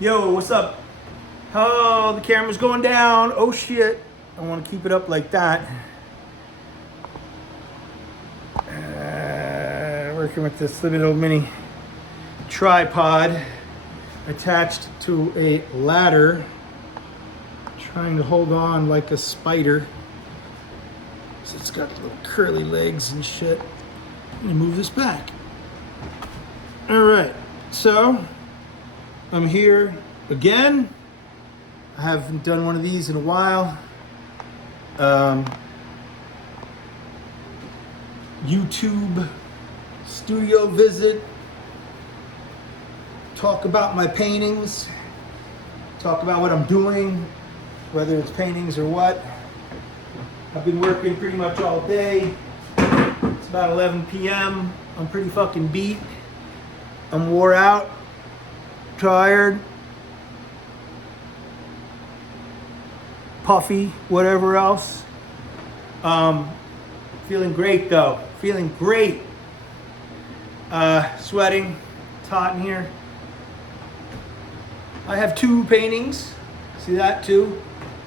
Yo, what's up? Oh, the camera's going down. Oh shit. I want to keep it up like that. Working with this little mini tripod attached to a ladder, trying to hold on like a spider. So it's got little curly legs and shit. Let me move this back. All right, so I'm here again. I haven't done one of these in a while. YouTube studio visit. Talk about my paintings. Talk about what I'm doing, whether it's paintings or what. I've been working pretty much all day. It's about 11 p.m. I'm pretty fucking beat. I'm wore out, tired, puffy, whatever else. Feeling great though. Feeling great. Sweating. It's hot in here. I have two paintings. See that too?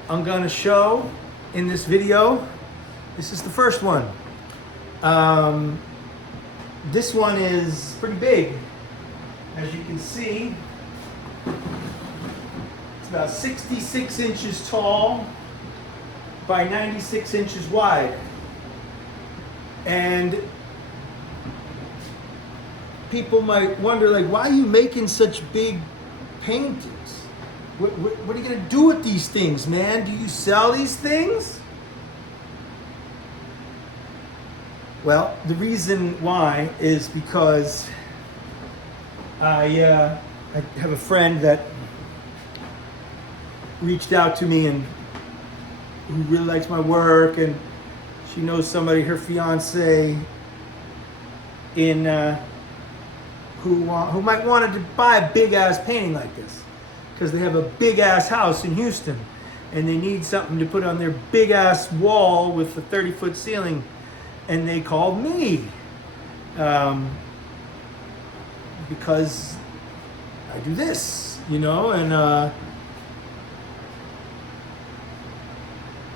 I'm gonna show in this video. This is the first one. This one is pretty big. As you can see, it's about 66 inches tall by 96 inches wide. And people might wonder, like, why are you making such big paintings? What are you gonna do with these things, man? Do you sell these things? Well, the reason why is because I have a friend that reached out to me and who really likes my work, and she knows somebody, her fiance, in who might wanted to buy a big ass painting like this because they have a big ass house in Houston and they need something to put on their big ass wall with a 30-foot ceiling, and they called me. Because I do this, you know, and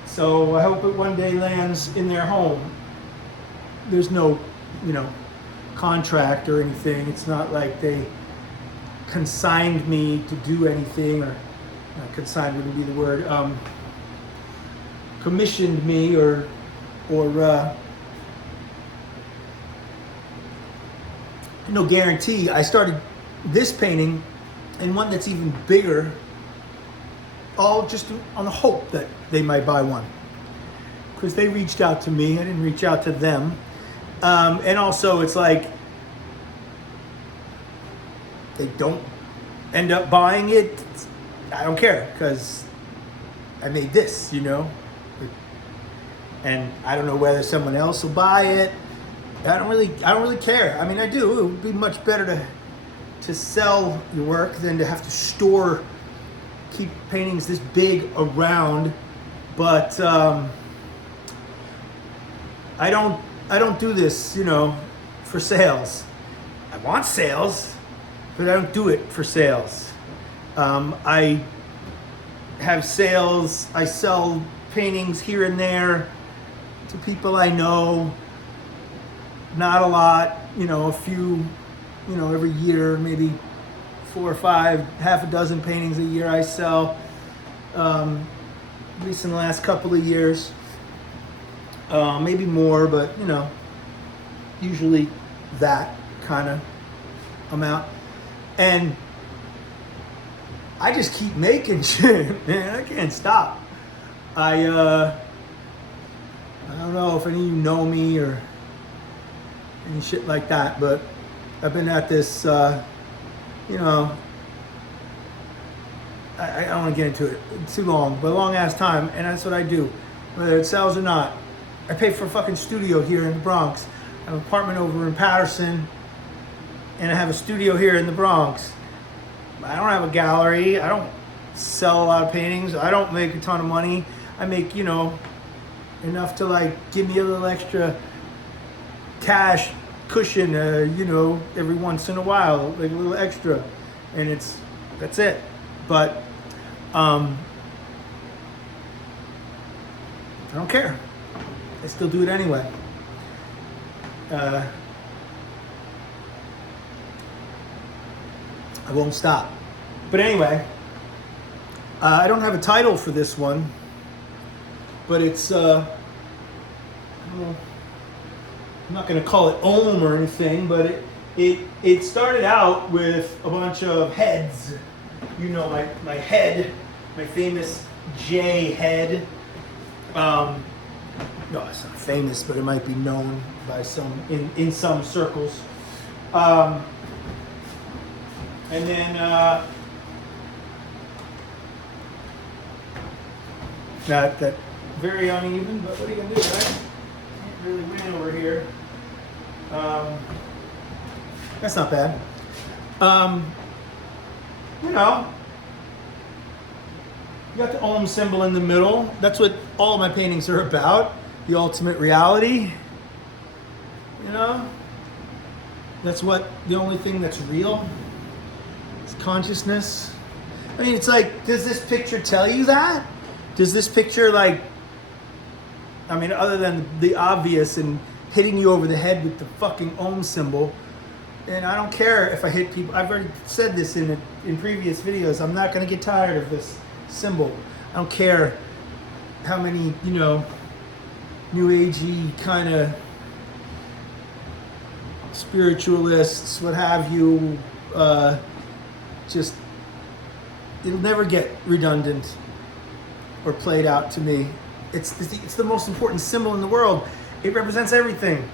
so I hope it one day lands in their home. There's no, contract or anything. It's not like they consigned me to do anything, or consigned wouldn't be the word. Commissioned me or no guarantee. I started this painting and one that's even bigger, all just on the hope that they might buy one. Because they reached out to me, I didn't reach out to them. And also it's like, they don't end up buying it, I don't care, because I made this, and I don't know whether someone else will buy it. I don't really care. I mean, I do. It would be much better to sell your work than to have to keep paintings this big around. But I don't do this, for sales. I want sales, but I don't do it for sales. I have sales. I sell paintings here and there to people I know. Not a lot, a few, every year, maybe 4 or 5, half a dozen paintings a year I sell, at least in the last couple of years, maybe more, but usually that kind of amount. And I just keep making shit, man. I can't stop. I don't know if any of you know me or and shit like that, but I've been at this, I don't want to get into it. It's too long, but a long ass time, and that's what I do, whether it sells or not. I pay for a fucking studio here in the Bronx. I have an apartment over in Patterson, and I have a studio here in the Bronx. I don't have a gallery. I don't sell a lot of paintings. I don't make a ton of money. I make, enough to like give me a little extra cash cushion, every once in a while, like a little extra, and that's it. But I don't care. I still do it anyway. I won't stop. But anyway, I don't have a title for this one, but it's I'm not going to call it Om or anything, but it started out with a bunch of heads. You know, my head, my famous J head. No, it's not famous, but it might be known by some in some circles. And then that very uneven, but what are you gonna do, right? Can't really win over here. That's not bad. You know, you got the Om symbol in the middle. That's what all my paintings are about. The ultimate reality. You know, that's what the only thing that's real is consciousness. I mean, it's like, does this picture tell you that? Does this picture, like, I mean, other than the obvious and hitting you over the head with the fucking Om symbol, and I don't care if I hit people. I've already said this in previous videos. I'm not going to get tired of this symbol. I don't care how many, you know, New Agey kind of spiritualists, what have you, just, it'll never get redundant or played out to me. It's the most important symbol in the world. It represents everything.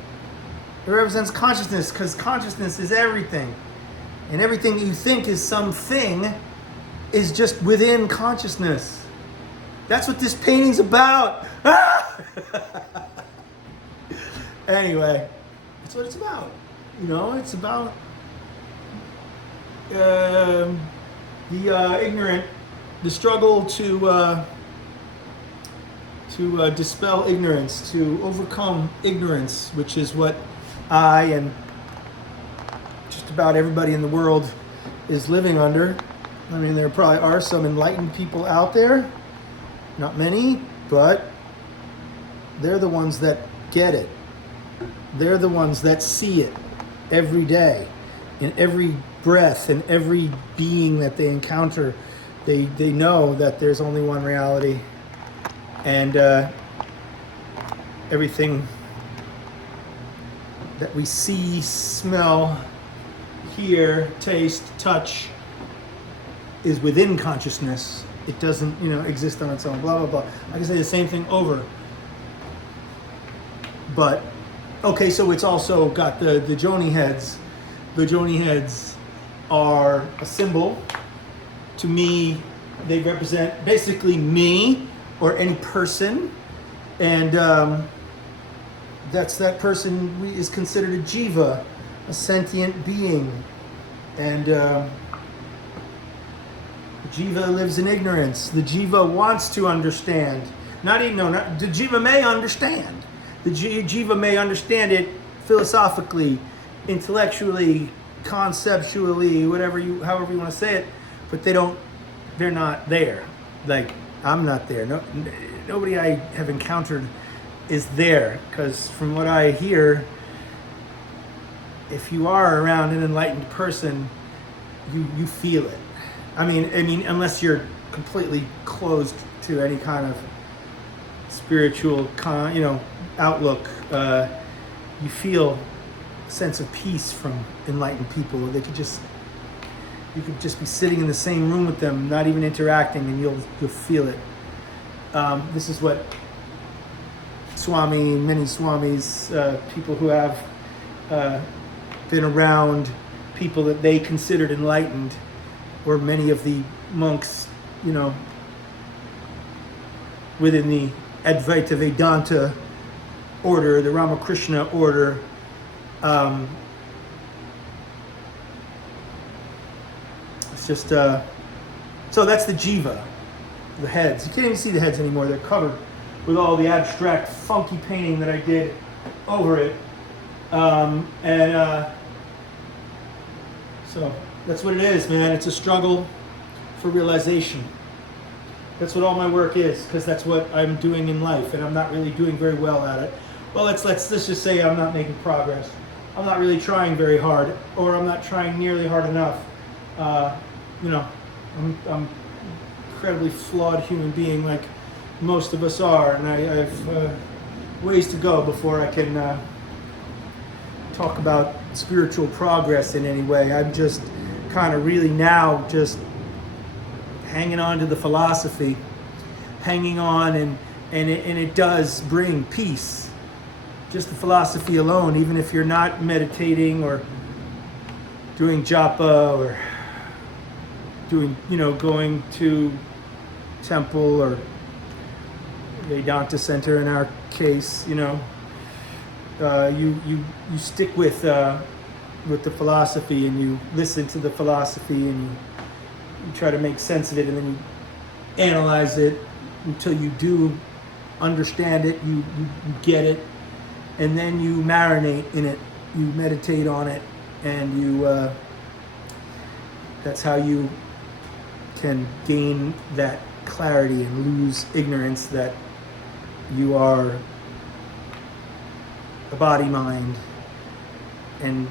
It represents consciousness, because consciousness is everything. And everything that you think is something is just within consciousness. That's what this painting's about. Anyway, that's what it's about. You know, it's about the ignorant, the struggle to dispel ignorance, to overcome ignorance, which is what I and just about everybody in the world is living under. I mean, there probably are some enlightened people out there, not many, but they're the ones that get it. They're the ones that see it every day, in every breath, in every being that they encounter. They know that there's only one reality, and everything that we see, smell, hear, taste, touch is within consciousness. It doesn't, you know, exist on its own, blah, blah, blah. I can say the same thing over. But, okay, so it's also got the Joni heads. The Joni heads are a symbol. To me, they represent basically me or any person. And that person is considered a jiva, a sentient being. And the jiva lives in ignorance. The jiva wants to understand. The jiva may understand. The jiva may understand it philosophically, intellectually, conceptually, however you want to say it, but they're not there. Like, I'm not there. Nobody I have encountered is there, because from what I hear, if you are around an enlightened person, you feel it. I mean, unless you're completely closed to any kind of spiritual, outlook, you feel a sense of peace from enlightened people. You could just be sitting in the same room with them, not even interacting, and you'll feel it. This is what many swamis, people who have been around people that they considered enlightened, or many of the monks, within the Advaita Vedanta order, the Ramakrishna order, it's just, so that's the jiva, the heads. You can't even see the heads anymore. They're covered with all the abstract, funky painting that I did over it. So that's what it is, man. It's a struggle for realization. That's what all my work is, because that's what I'm doing in life, and I'm not really doing very well at it. Well, let's just say I'm not making progress. I'm not really trying very hard, or I'm not trying nearly hard enough. You know, I'm incredibly flawed human being, like most of us are, and I've ways to go before I can talk about spiritual progress in any way. I'm just kind of really now just hanging on to the philosophy, hanging on, and it does bring peace. Just the philosophy alone, even if you're not meditating or doing japa or doing, going to temple or Vedanta center in our case, you stick with the philosophy, and you listen to the philosophy, and you try to make sense of it, and then you analyze it until you do understand it, you get it, and then you marinate in it, you meditate on it, and that's how you can gain that clarity and lose ignorance that you are a body mind, and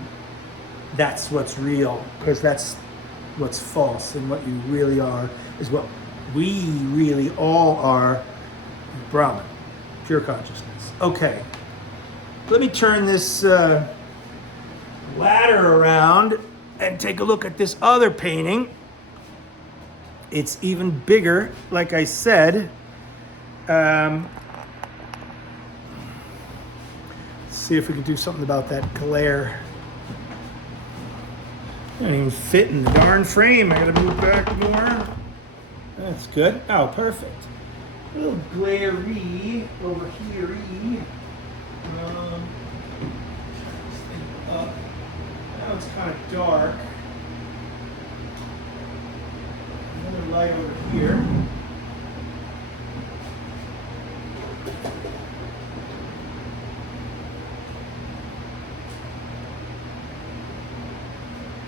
that's what's real, because that's what's false, and what you really are is what we really all are, Brahman, pure consciousness. Okay, let me turn this ladder around and take a look at this other painting. It's even bigger, like I said. Let's see if we can do something about that glare. I don't even fit in the darn frame. I gotta move back more. That's good. Oh, perfect. A little glare-y over here. Up. Now it's kind of dark. Another light over here.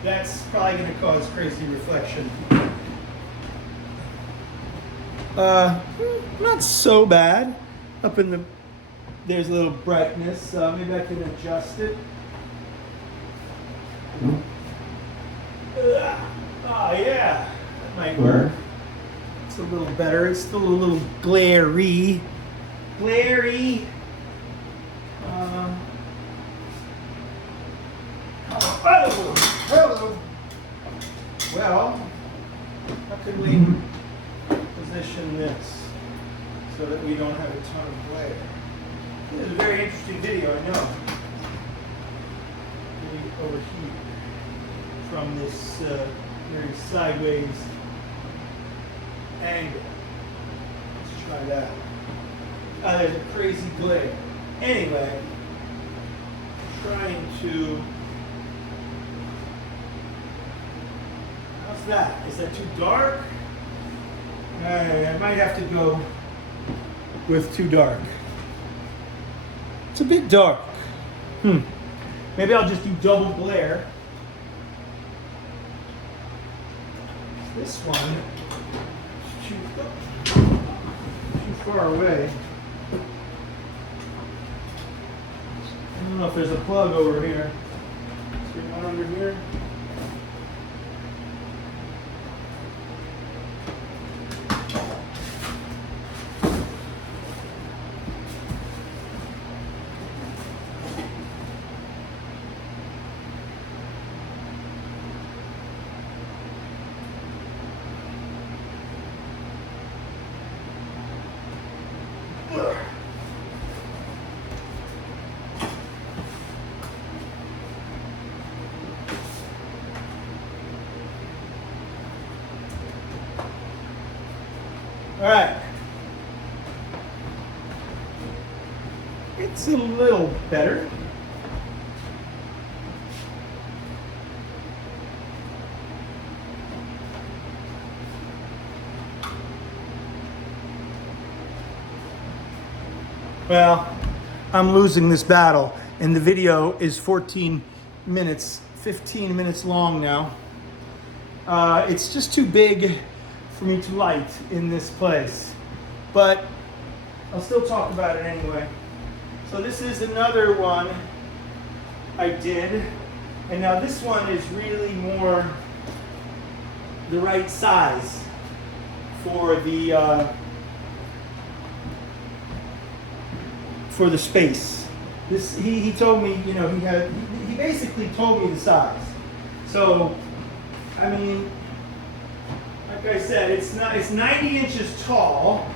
That's probably going to cause crazy reflection. Not so bad. Up in there's a little brightness. Maybe I can adjust it. Yeah, that might work. It's a little better. It's still a little glary. Hello. Well, how can we position this so that we don't have a ton of glare? This is a very interesting video, I know. Maybe over here from this very sideways angle. Let's try that. There's a crazy glare. Anyway, trying to. How's that? Is that too dark? I might have to go with too dark. It's a bit dark. Maybe I'll just do double glare. This one is too far away. I don't know if there's a plug over here. Is there one over here? All right. It's a little better. Well, I'm losing this battle, and the video is 15 minutes long now. It's just too big for me to light in this place. But I'll still talk about it anyway. So this is another one I did. And now this one is really more the right size for the space. This he told me, you know, he basically told me the size. So I mean, like I said, it's 90 inches tall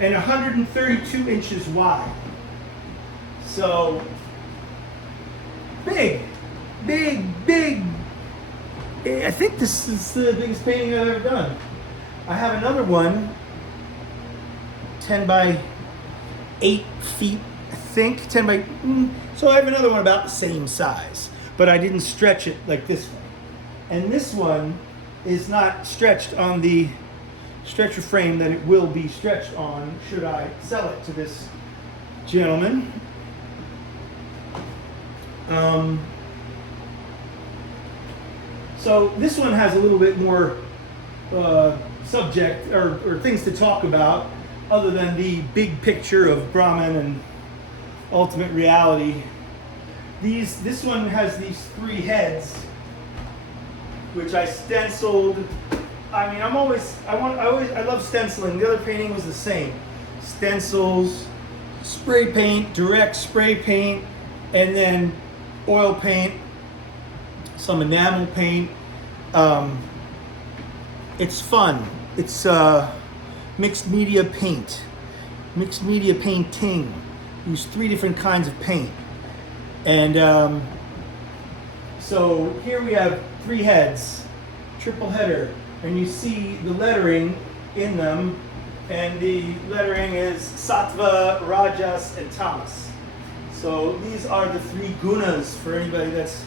and 132 inches wide. So big. I think this is the biggest painting I've ever done. I have another one, 10 by 8 feet, I think, 10 by, so I have another one about the same size, but I didn't stretch it like this one. And this one is not stretched on the stretcher frame that it will be stretched on should I sell it to this gentleman. So this one has a little bit more subject or things to talk about other than the big picture of Brahman and ultimate reality. This one has these 3 heads, which I stenciled. I mean, I love stenciling. The other painting was the same. Stencils, spray paint, direct spray paint, and then oil paint, some enamel paint. It's fun. It's mixed media paint, mixed media painting. Use 3 different kinds of paint. And so here we have 3 heads, triple header, and you see the lettering in them, and the lettering is Sattva, Rajas, and Tamas. So these are the 3 gunas for anybody that's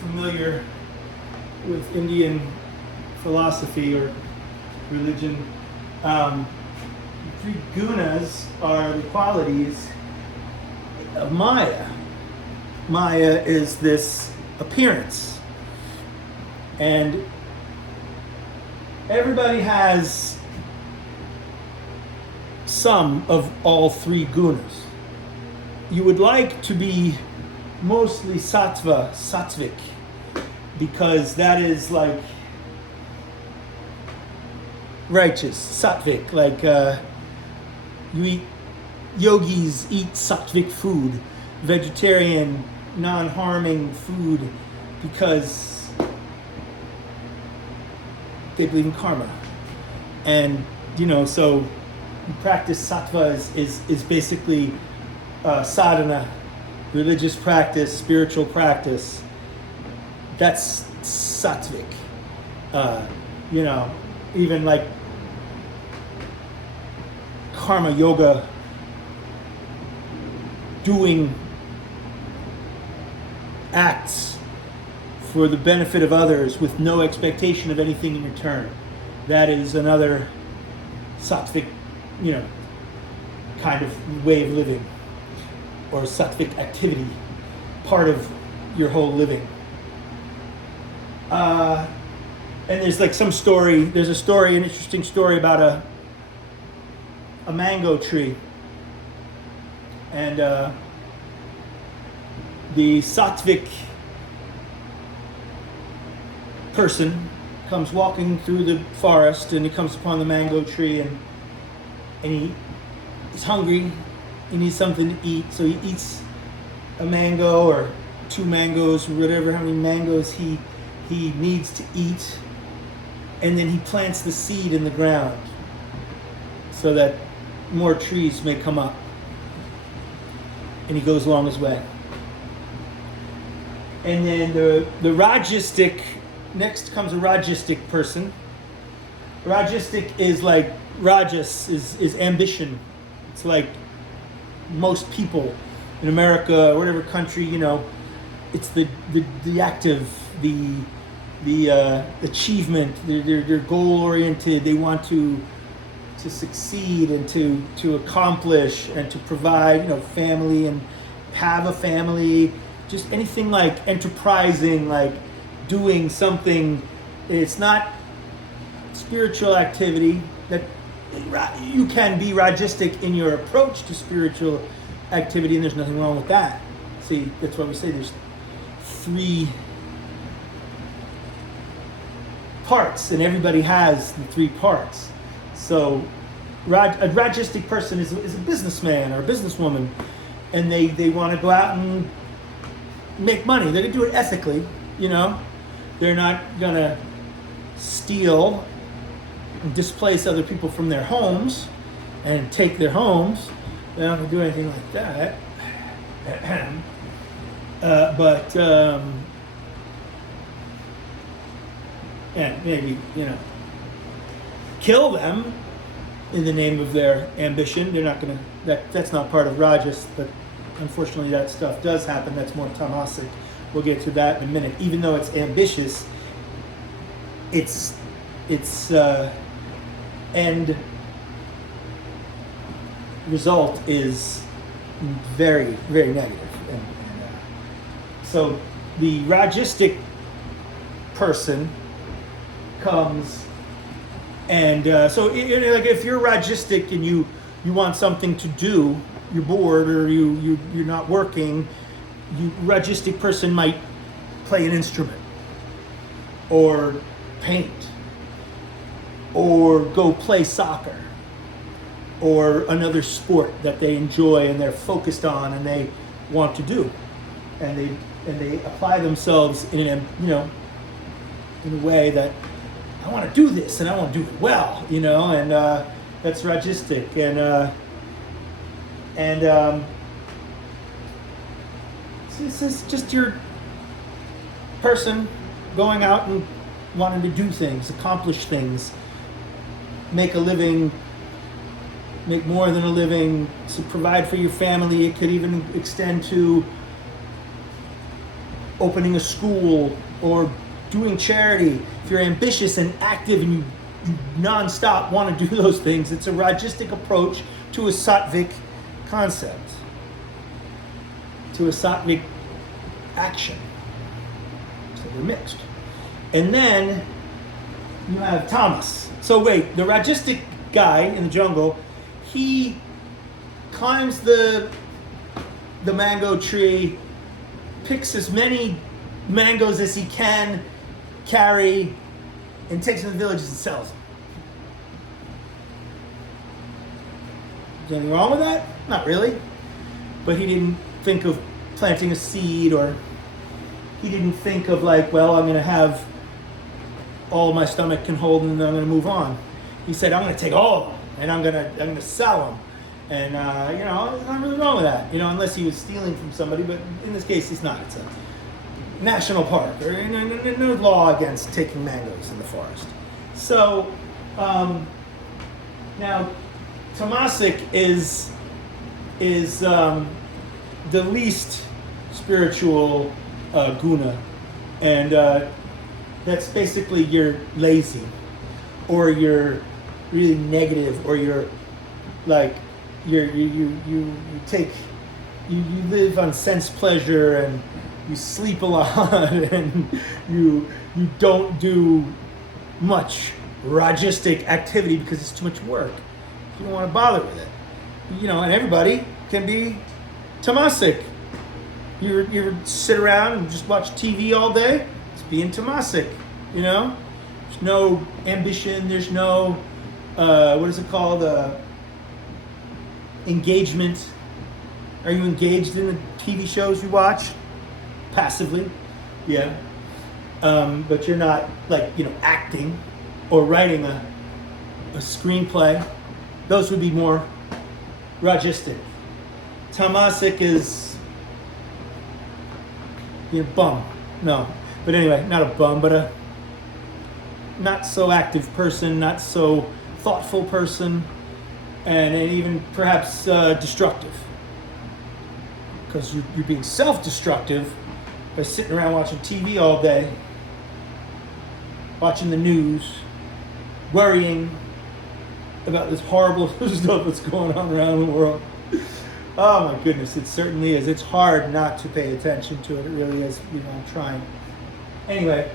familiar with Indian philosophy or religion. The 3 gunas are the qualities of Maya. Maya is this appearance. And everybody has some of all 3 gunas. You would like to be mostly sattvic, because that is like righteous, sattvic, like yogis eat sattvic food, vegetarian, non-harming food, because they believe in karma. And, you know, so you practice sattva is basically sadhana, religious practice, spiritual practice. That's sattvic. You know, even like karma yoga, doing acts for the benefit of others with no expectation of anything in return. That is another sattvic, you know, kind of way of living, or sattvic activity, part of your whole living. And there's like some story, an interesting story about a mango tree. And the sattvic person comes walking through the forest, and he comes upon the mango tree, and he is hungry. He needs something to eat, so he eats a mango or 2 mangoes or whatever, how many mangoes he needs to eat, and then he plants the seed in the ground so that more trees may come up. And he goes along his way. And then the Rajastic, next comes a Rajastic person. Rajastic is like, Rajas is ambition. It's like most people in America or whatever country, you know, it's the active, the achievement. They're goal oriented. They want to succeed and to accomplish and to provide, you know, family and have a family. Just anything like enterprising, like doing something. It's not spiritual activity, that you can be Rajastic in your approach to spiritual activity, and there's nothing wrong with that. See, that's why we say there's 3 parts, and everybody has the 3 parts. So a Rajastic person is a businessman or a businesswoman, and they want to go out and make money. They're going to do it ethically, you know. They're not going to steal and displace other people from their homes and take their homes. They're not going to do anything like that. And maybe, you know, kill them in the name of their ambition. They're not going to, that's not part of Rajas, but unfortunately that stuff does happen. That's more tamasic. We'll get to that in a minute. Even though it's ambitious, its end result is very, very negative. So the Rajastic person comes, and so like if you're Rajastic and you want something to do, you're bored or you're not working, Rajastic person might play an instrument or paint or go play soccer or another sport that they enjoy and they're focused on and they want to do, and they apply themselves in in a way that I want to do this and I want to do it well, you know, and that's Rajastic, and this is just your person going out and wanting to do things, accomplish things, make a living, make more than a living, to provide for your family. It could even extend to opening a school or doing charity. If you're ambitious and active and you non-stop want to do those things, it's a Rajastic approach to a Sattvic concept, to a Sattvic action. So they're mixed. And then you have Tamas. So wait, the Rajastic guy in the jungle, he climbs the mango tree, picks as many mangoes as he can carry, and takes them to the villages and sells them. Is there anything wrong with that? Not really. But he didn't think of planting a seed, or he didn't think of like, well, I'm going to have all my stomach can hold and then I'm going to move on. He said, I'm going to take all of them and I'm going to sell them. And, there's nothing really wrong with that, unless he was stealing from somebody. But in this case, he's not. It's a national park. There's no law against taking mangoes in the forest. So, now, Tamasic is the least spiritual guna. And that's basically you're lazy, or you're really negative, or you're like, you live on sense pleasure, and you sleep a lot, and you don't do much Rajastic activity because it's too much work. You don't want to bother with it. And everybody can be Tamasic. You sit around and just watch TV all day. It's being Tamasic. There's no ambition. There's no what is it called? Engagement. Are you engaged in the TV shows you watch? Passively, yeah. But you're not like acting or writing a screenplay. Those would be more Rajastic. Tamasic is bum. No, but anyway, not a bum, but a not so active person, not so thoughtful person, and even perhaps destructive. Because you're being self-destructive by sitting around watching TV all day, watching the news, worrying about this horrible stuff that's going on around the world. Oh my goodness, it certainly is. It's hard not to pay attention to it. It really is. I'm trying. Anyway,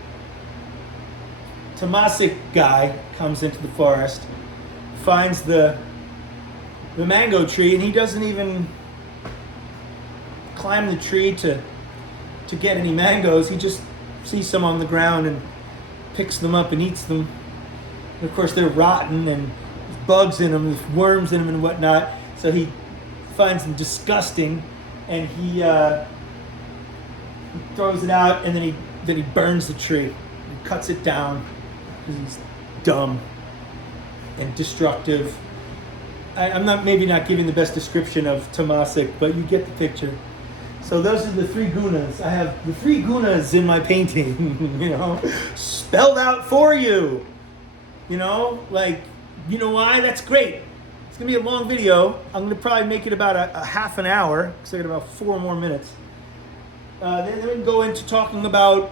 Tomasic guy comes into the forest, finds the mango tree, and he doesn't even climb the tree to get any mangoes. He just sees some on the ground and picks them up and eats them. And of course, they're rotten and there's bugs in them, there's worms in them and whatnot. So he finds them disgusting, and he throws it out, and then he burns the tree. He cuts it down because he's dumb and destructive. I'm not giving the best description of Tomasic, but you get the picture. So those are the 3 gunas. I have the 3 gunas in my painting, spelled out for you. You know why? That's great. It's gonna be a long video. I'm gonna probably make it about a half an hour, because I got about 4 more minutes. Then we can go into talking about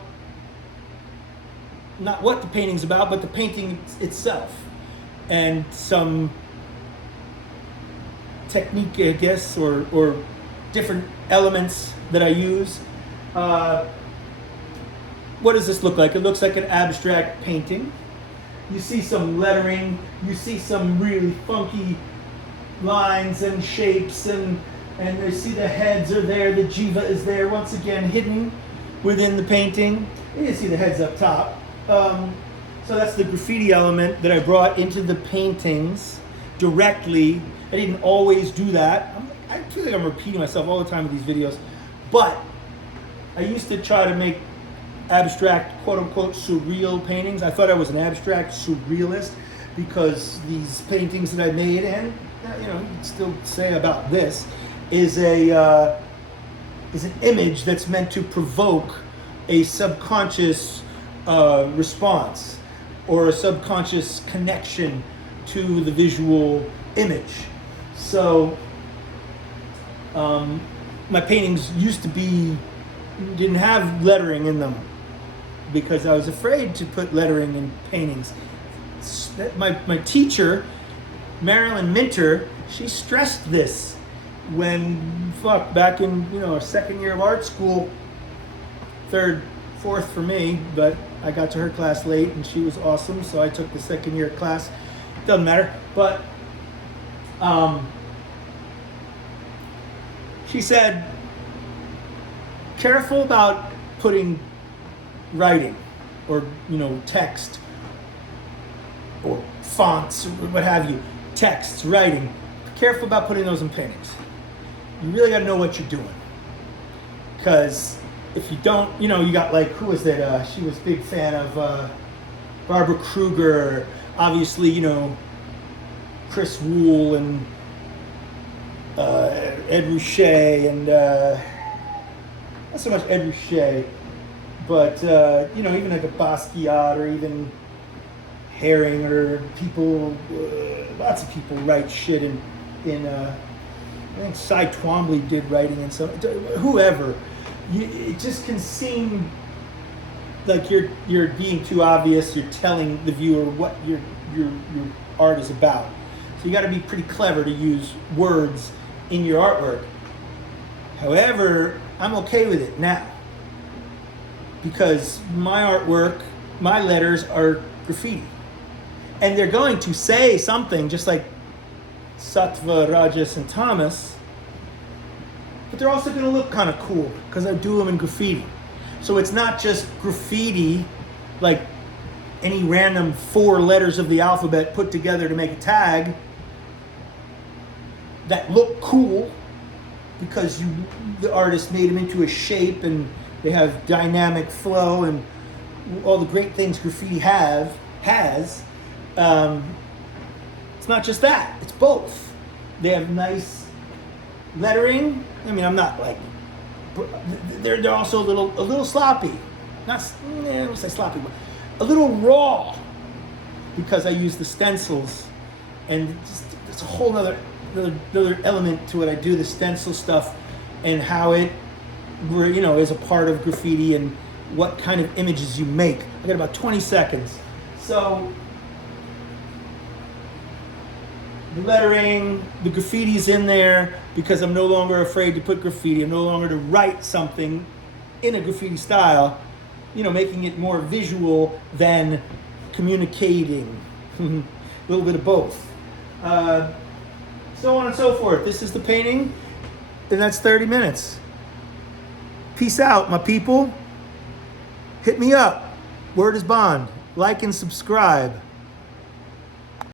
not what the painting's about, but the painting itself, and some technique, I guess, or different elements that I use. What does this look like? It looks like an abstract painting. You see some lettering, you see some really funky lines and shapes, and you see the heads are there, the jiva is there, once again hidden within the painting. You see the heads up top. So that's the graffiti element that I brought into the paintings directly. I didn't always do that. I feel like I'm repeating myself all the time with these videos, but I used to try to make abstract, quote-unquote, surreal paintings. I thought I was an abstract surrealist because these paintings that I made, and you can still say about this, is an image that's meant to provoke a subconscious response or a subconscious connection to the visual image. So my paintings didn't have lettering in them because I was afraid to put lettering in paintings. My teacher, Marilyn Minter, she stressed this back in our second year of art school, third, fourth for me, but I got to her class late and she was awesome, so I took the second year class. Doesn't matter, but she said, careful about putting writing or text or fonts or what have you, texts, writing. Careful about putting those in paintings. You really got to know what you're doing, because if you don't, you got who was that? She was a big fan of Barbara Kruger, obviously, Chris Wool and Ed Ruscha, and not so much Ed Ruscha, but even like a Basquiat or even Herring, or people, lots of people write shit in I think Cy Twombly did writing and so whoever. It just can seem like you're being too obvious. You're telling the viewer what your art is about. So you got to be pretty clever to use words in your artwork. However, I'm okay with it now because my artwork, my letters are graffiti, and they're going to say something, just like Sattva, Rajas, and Tamas, but they're also going to look kind of cool because I do them in graffiti. So it's not just graffiti like any random 4 letters of the alphabet put together to make a tag that look cool because the artist made them into a shape and they have dynamic flow and all the great things graffiti has. It's not just that, it's both. They have nice lettering. I mean, I'm not like, they're also a little sloppy. I don't say sloppy, but a little raw because I use the stencils, and it's a whole other element to what I do, the stencil stuff and how it is a part of graffiti and what kind of images you make. I got about 20 seconds. So the lettering, the graffiti's in there because I'm no longer afraid to put graffiti. I'm no longer to write something in a graffiti style, making it more visual than communicating. A little bit of both. So on and so forth. This is the painting, and that's 30 minutes. Peace out, my people. Hit me up. Word is bond. Like and subscribe.